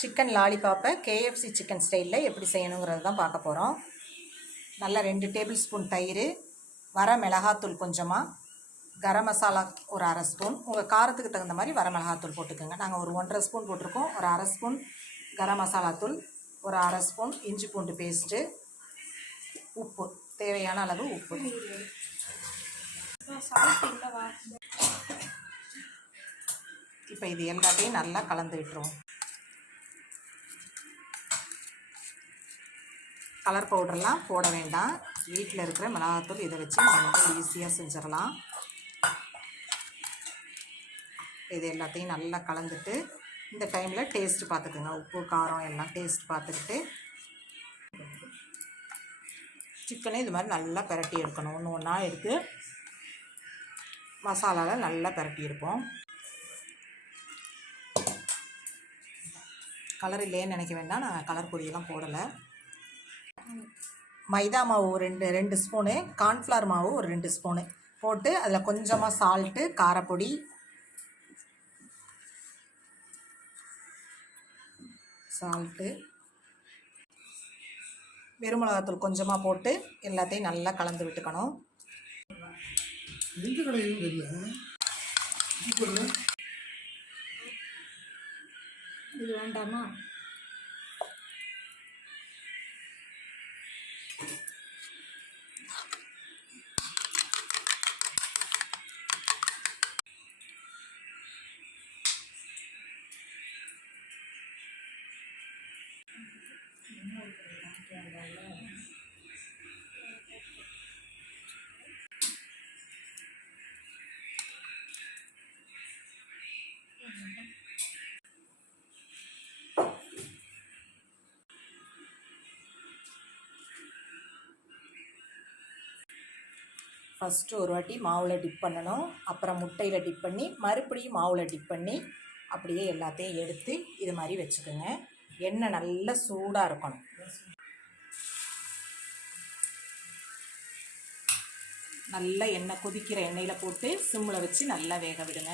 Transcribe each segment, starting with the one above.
Chicken லாலிபாப்பை KFC chicken ஸ்டைலில் எப்படி செய்யணுங்கிறது தான் பார்க்க போகிறோம். நல்லா 2 டேபிள் ஸ்பூன் தயிர், வர மிளகாத்தூள் கொஞ்சமாக, கரம் மசாலா ஒரு அரை ஸ்பூன், உங்கள் காரத்துக்கு தகுந்த மாதிரி வர மிளகாத்தூள் போட்டுக்கோங்க. நாங்கள் ஒரு 1.5 ஸ்பூன் போட்டிருக்கோம். ஒரு அரை ஸ்பூன் கரம் மசாலா தூள், ஒரு அரை ஸ்பூன் இஞ்சி பூண்டு பேஸ்ட்டு, உப்பு, தேவையான அளவு உப்பு. இப்போ இது எல்லாத்தையும் நல்லா கலந்து விட்டுருவோம். கலர் பவுடர்லாம் போட வேண்டாம். வீட்டில் இருக்கிற மிளகாத்தூள் இதை வச்சு நம்ம ரொம்ப ஈஸியாக செஞ்சிடலாம். இது எல்லாத்தையும் நல்லா கலந்துட்டு இந்த டைமில் டேஸ்ட்டு பார்த்துக்குங்க. உப்பு காரம் எல்லாம் டேஸ்ட் பார்த்துக்கிட்டு சிக்கனை இது மாதிரி நல்லா பிரட்டி எடுக்கணும். ஒன்று ஒன்றா எடுத்து மசாலாவில் நல்லா பிரட்டி எடுப்போம். கலர் இல்லைன்னு நினைக்க வேண்டாம், நான் கலர் பொடியெல்லாம் போடலை. மைதா மாவு 2 ஸ்பூனு, கார்ன்ஃப்ளவர் மாவு ஒரு 2 ஸ்பூனு போட்டு அதில் கொஞ்சமாக சால்ட்டு, காரப்பொடி, வெறுமிளகாத்தூள் கொஞ்சமாக போட்டு எல்லாத்தையும் நல்லா கலந்து விட்டுக்கணும். இது வேண்டாமா? ஃபஸ்ட்டு ஒரு வாட்டி மாவில் டிப் பண்ணணும், அப்புறம் முட்டையில் டிப் பண்ணி, மறுபடியும் மாவில் டிப் பண்ணி, அப்படியே எல்லாத்தையும் எடுத்து இது மாதிரி வச்சுக்கோங்க. எண்ணெய் நல்லா சூடாக இருக்கணும். நல்லா எண்ணெய் கொதிக்கிற எண்ணெயில் போட்டு சிம்மில் வச்சு நல்லா வேக விடுங்க.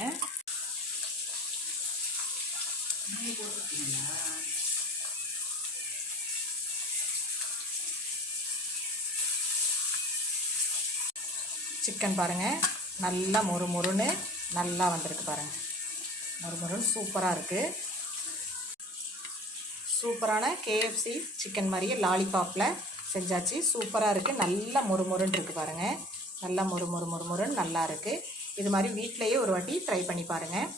சிக்கன் பாருங்கள், நல்லா மொறுமொறுன்னு நல்லா வந்திருக்கு பாருங்கள். மொறுமொறுன்னு சூப்பராக இருக்குது. சூப்பரான கேஎஃப்சி சிக்கன் மாதிரியே லாலிபாப்பில் செஞ்சாச்சு. சூப்பராக இருக்குது. நல்லா மொறுமொறுன்னு இருக்குது பாருங்கள். நல்லா மொறுமொறுன்னு நல்லா இருக்குது. இது மாதிரி வீட்டிலையே ஒரு வாட்டி ட்ரை பண்ணி பாருங்கள்.